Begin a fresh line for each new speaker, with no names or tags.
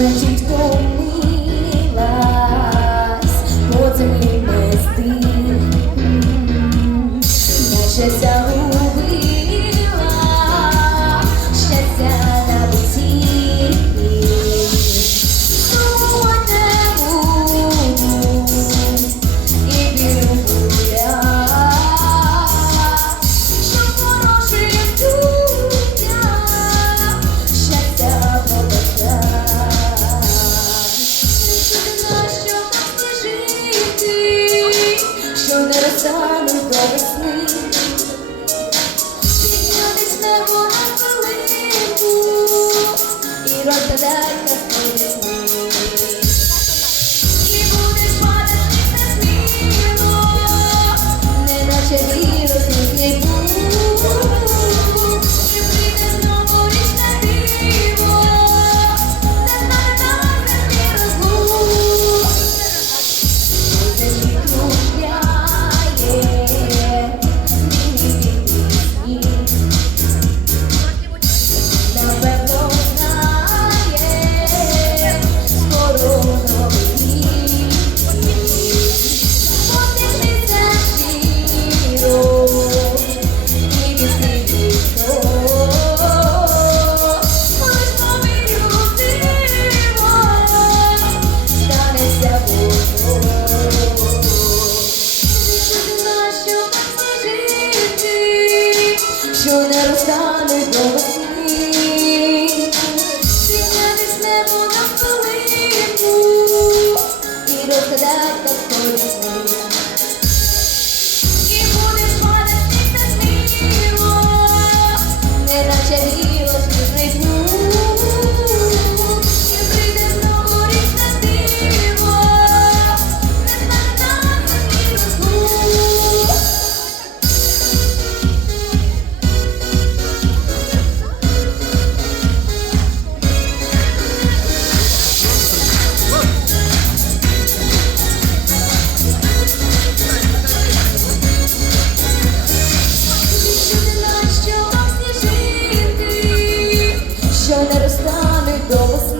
значить помилась, по землі без тих, наше Піднятись небо що не розтануть до весни. Світятись небо на хвилину і розгадать так корисно. І буде спадати та сміло, не наче рік. стане до весни.